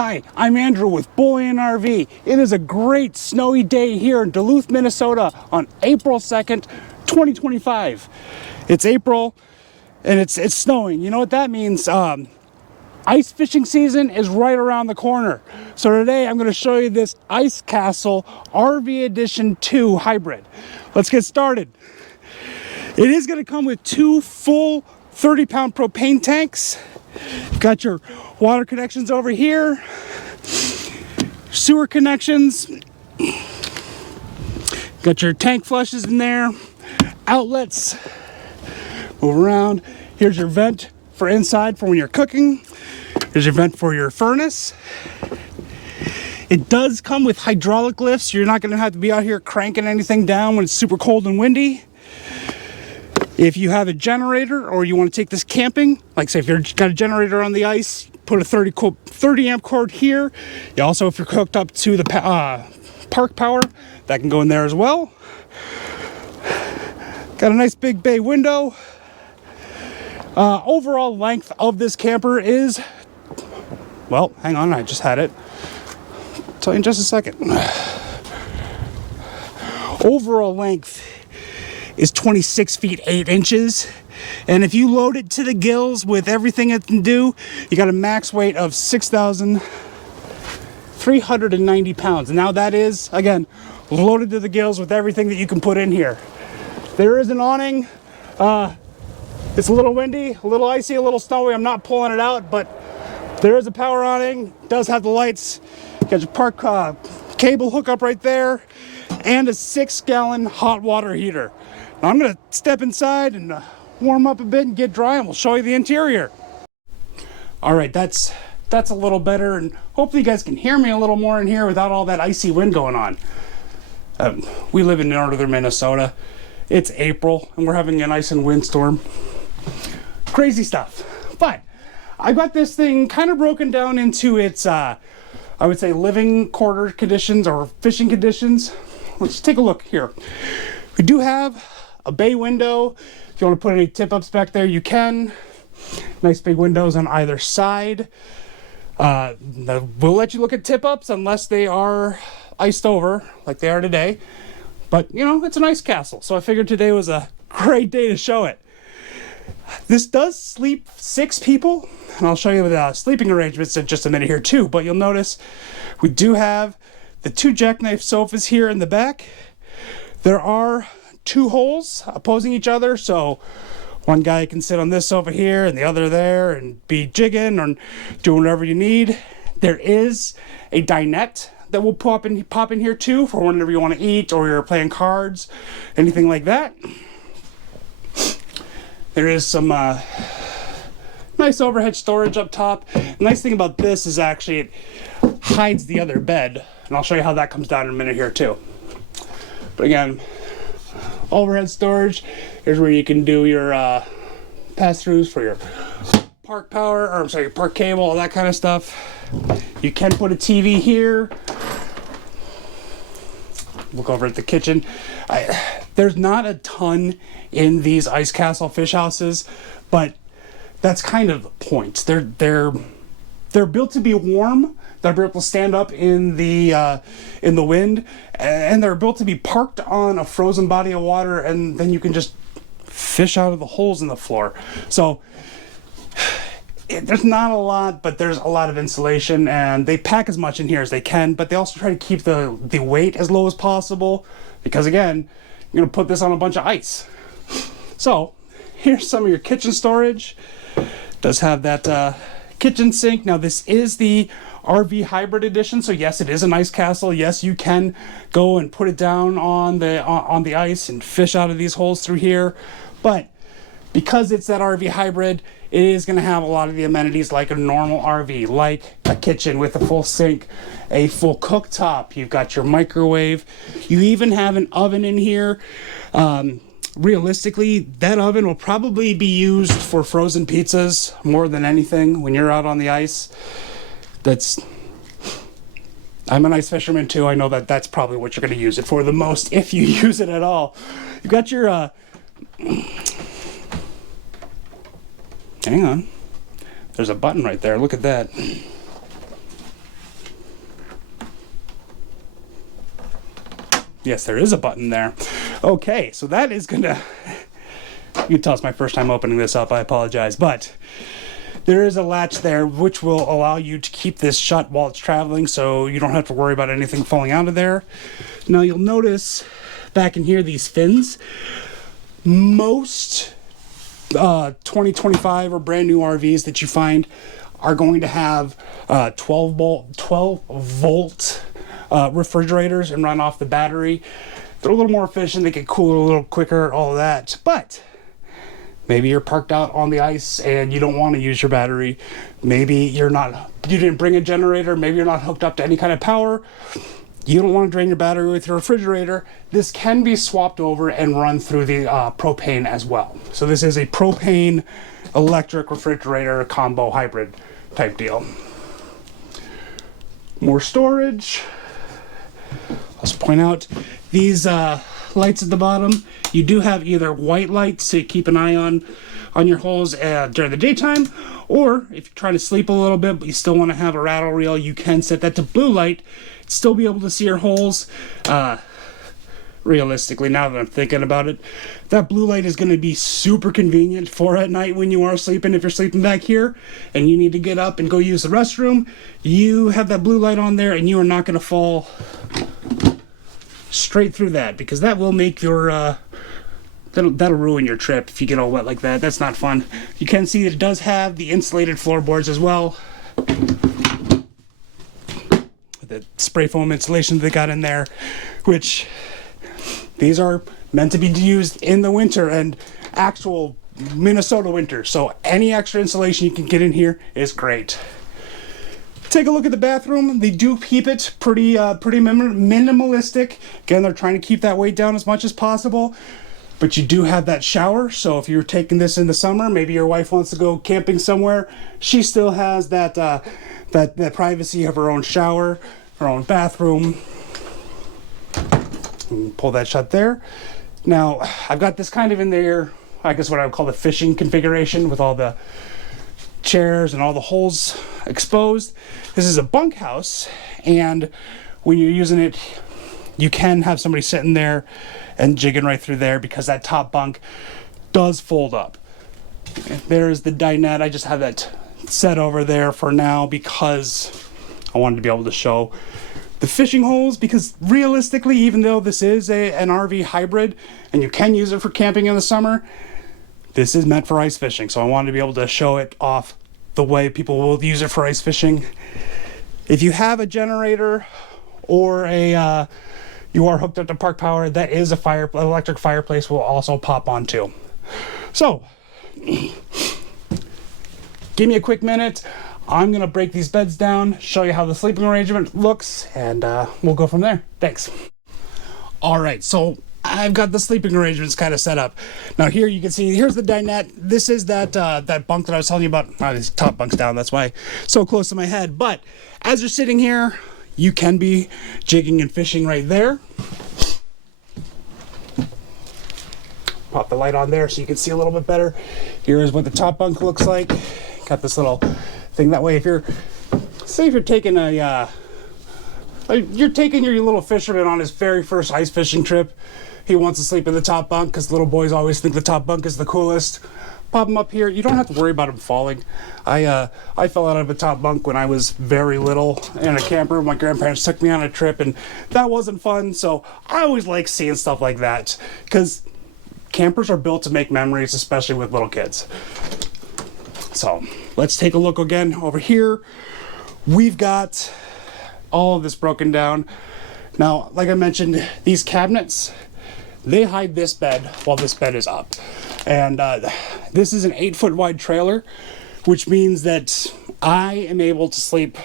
Hi, I'm Andrew with Bullion RV. It is a great snowy day here in Duluth, Minnesota on April 2nd, 2025. It's April and it's snowing. You know what that means? Ice fishing season is right around the corner. So today I'm going to show you this Ice Castle RV Edition 2 hybrid. Let's get started. It is going to come with two full 30-pound propane tanks. You've got your water connections over here, sewer connections, got your tank flushes in there, outlets, move around. Here's your vent for inside for when you're cooking. Here's your vent for your furnace. It does come with hydraulic lifts. You're not going to have to be out here cranking anything down when it's super cold and windy. If you have a generator or you want to take this camping, like say if you've got a generator on the ice, put a 30 amp cord here. You also, if you're hooked up to the park power, that can go in there as well. Got a nice big bay window. Overall length of this camper is, well, hang on, I just had it. I'll tell you in just a second. Overall length is 26 feet 8 inches, and if you load it to the gills with everything it can do, you got a max weight of 6,390 pounds. And now that is, again, loaded to the gills with everything that you can put in here. There is an awning. It's a little windy, a little icy, a little snowy. I'm not pulling it out, but there is a power awning. It does have the lights. You got your park cable hookup right there, and a 6-gallon hot water heater. Now I'm going to step inside and warm up a bit and get dry, and we'll show you the interior. All right, that's a little better, and hopefully you guys can hear me a little more in here without all that icy wind going on. We live in northern Minnesota. It's April, and we're having an ice and windstorm. Crazy stuff. But I got this thing kind of broken down into its, I would say, living quarter conditions or fishing conditions. Let's take a look here. We do have a bay window. If you want to put any tip-ups back there, you can. Nice big windows on either side. We'll let you look at tip-ups unless they are iced over like they are today. But, you know, it's an ice castle, so I figured today was a great day to show it. This does sleep 6 people, and I'll show you the sleeping arrangements in just a minute here too. But you'll notice we do have the 2 jackknife sofas here in the back. There are 2 holes opposing each other, so one guy can sit on this sofa here and the other there and be jigging or doing whatever you need. There is a dinette that will pop in here too for whenever you want to eat or you're playing cards, anything like that. There is some nice overhead storage up top. The nice thing about this is actually it hides the other bed, and I'll show you how that comes down in a minute here too. But again, overhead storage. Here's where you can do your pass-throughs for your park power, or I'm sorry, your park cable, all that kind of stuff. You can put a TV here. Look over at the kitchen. There's not a ton in these Ice Castle fish houses, but that's kind of the point. They're built to be warm. They're built to stand up in the wind, and they're built to be parked on a frozen body of water, and then you can just fish out of the holes in the floor. So there's not a lot, but there's a lot of insulation, and they pack as much in here as they can, but they also try to keep the weight as low as possible, because again, you're gonna put this on a bunch of ice. So here's some of your kitchen storage. Does have that kitchen sink. Now this is the RV hybrid edition, so yes, it is an ice castle. Yes, you can go and put it down on the ice and fish out of these holes through here, but because it's that RV hybrid, it is going to have a lot of the amenities like a normal RV, like a kitchen with a full sink, a full cooktop. You've got your microwave. You even have an oven in here. Realistically, that oven will probably be used for frozen pizzas more than anything when you're out on the ice. I'm an ice fisherman too. I know that that's probably what you're going to use it for the most, if you use it at all. You've got your hang on. There's a button right there. Look at that. Yes, there is a button there. Okay, so that is gonna, you can tell it's my first time opening this up, I apologize, but there is a latch there which will allow you to keep this shut while it's traveling, so you don't have to worry about anything falling out of there. Now you'll notice back in here these fins. Most 2025 or brand new RVs that you find are going to have 12 volt refrigerators and run off the battery. They're a little more efficient, they get cooler a little quicker, all of that. But maybe you're parked out on the ice and you don't want to use your battery. Maybe you didn't bring a generator, maybe you're not hooked up to any kind of power. You don't want to drain your battery with your refrigerator. This can be swapped over and run through the propane as well. So this is a propane electric refrigerator combo hybrid type deal. More storage. I'll just point out these lights at the bottom. You do have either white lights to keep an eye on your holes during the daytime, or if you're trying to sleep a little bit but you still want to have a rattle reel, you can set that to blue light. Still be able to see your holes. Realistically, now that I'm thinking about it, that blue light is going to be super convenient for at night when you are sleeping. If you're sleeping back here and you need to get up and go use the restroom, you have that blue light on there and you are not going to fall straight through that, because that will make your that'll ruin your trip if you get all wet like that. That's not fun. You can see that it does have the insulated floorboards as well. The spray foam insulation they got in there, which these are meant to be used in the winter and actual Minnesota winter. So any extra insulation you can get in here is great. Take a look at the bathroom. They do keep it pretty minimalistic. Again, they're trying to keep that weight down as much as possible. But you do have that shower, so if you're taking this in the summer, maybe your wife wants to go camping somewhere, she still has that that privacy of her own shower, her own bathroom. And pull that shut there. Now, I've got this kind of in there, I guess what I would call the fishing configuration, with all the chairs and all the holes exposed. This is a bunkhouse, and when you're using it, you can have somebody sitting there and jigging right through there, because that top bunk does fold up. There's the dinette. I just have that set over there for now because I wanted to be able to show the fishing holes, because realistically, even though this is an RV hybrid and you can use it for camping in the summer, this is meant for ice fishing. So I wanted to be able to show it off the way people will use it for ice fishing. If you have a generator or you are hooked up to park power, that is electric fireplace will also pop on too. So give me a quick minute. I'm gonna break these beds down, show you how the sleeping arrangement looks, and we'll go from there. Thanks. All right, so I've got the sleeping arrangements kind of set up. Now here you can see, here's the dinette. This is that bunk that I was telling you about. These top bunks down, that's why so close to my head. But as you're sitting here, you can be jigging and fishing right there. Pop the light on there so you can see a little bit better. Here is what the top bunk looks like. Got this little thing that way. If you're taking you're taking your little fisherman on his very first ice fishing trip, he wants to sleep in the top bunk because little boys always think the top bunk is the coolest. Pop him up here. You don't have to worry about him falling. I fell out of a top bunk when I was very little in a camper. My grandparents took me on a trip and that wasn't fun. So I always like seeing stuff like that, because campers are built to make memories, especially with little kids. So let's take a look again over here. We've got all of this broken down. Now, like I mentioned, these cabinets, they hide this bed while this bed is up. And this is an 8-foot wide trailer, which means that I am able to sleep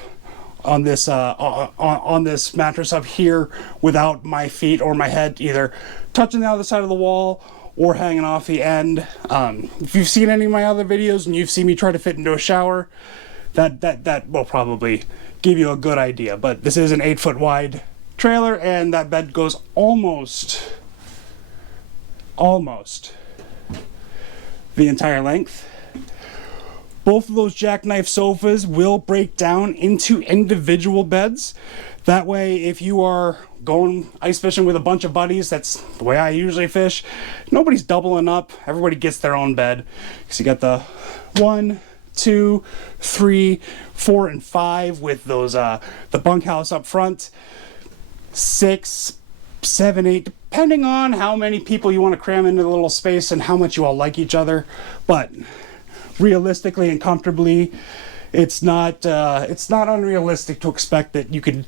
on this on this mattress up here without my feet or my head either touching the other side of the wall or hanging off the end. If you've seen any of my other videos and you've seen me try to fit into a shower, that will probably give you a good idea. But this is an 8-foot wide trailer, and that bed goes almost the entire length. Both of those jackknife sofas will break down into individual beds. That way, if you are going ice fishing with a bunch of buddies, that's the way I usually fish, nobody's doubling up. Everybody gets their own bed. So you got the 1, 2, 3, 4, and 5 with those the bunkhouse up front. 6, 7, 8, depending on how many people you want to cram into the little space and how much you all like each other. But realistically and comfortably, it's not unrealistic to expect that you could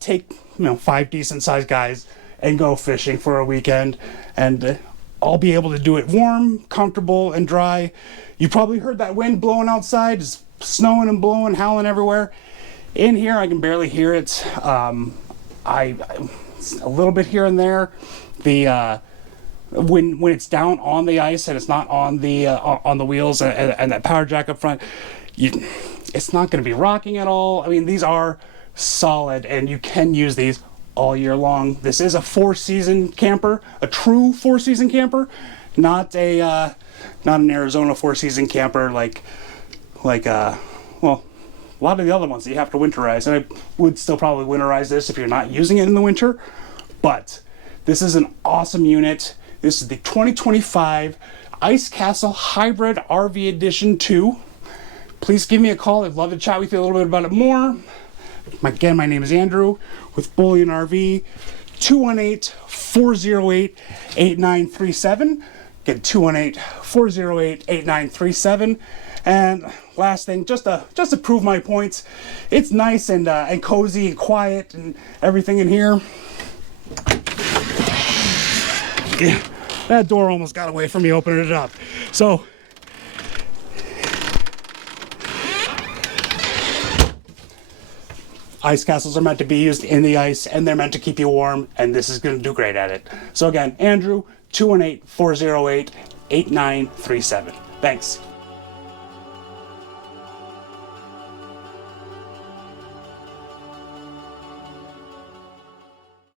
take 5 decent sized guys and go fishing for a weekend, and all be able to do it warm, comfortable, and dry. You probably heard that wind blowing outside. It's snowing and blowing, howling everywhere. In here, I can barely hear it. I a little bit here and there. The when it's down on the ice and it's not on the wheels and that power jack up front, it's not going to be rocking at all. I mean, these are solid, and you can use these all year long. This is a 4-season camper, a true 4-season camper, not an Arizona 4-season camper like well, a lot of the other ones that you have to winterize. And I would still probably winterize this if you're not using it in the winter. But this is an awesome unit. This is the 2025 Ice Castle Hybrid RV Edition 2. Please give me a call. I'd love to chat with you a little bit about it more. Again, my name is Andrew with Bullion RV. 218-408-8937. Again, 218-408-8937. And last thing, just to prove my points, it's nice and cozy and quiet and everything in here. Yeah, that door almost got away from me opening it up. So ice castles are meant to be used in the ice, and they're meant to keep you warm, and this is going to do great at it. So again, Andrew, 218-408-8937. Thanks.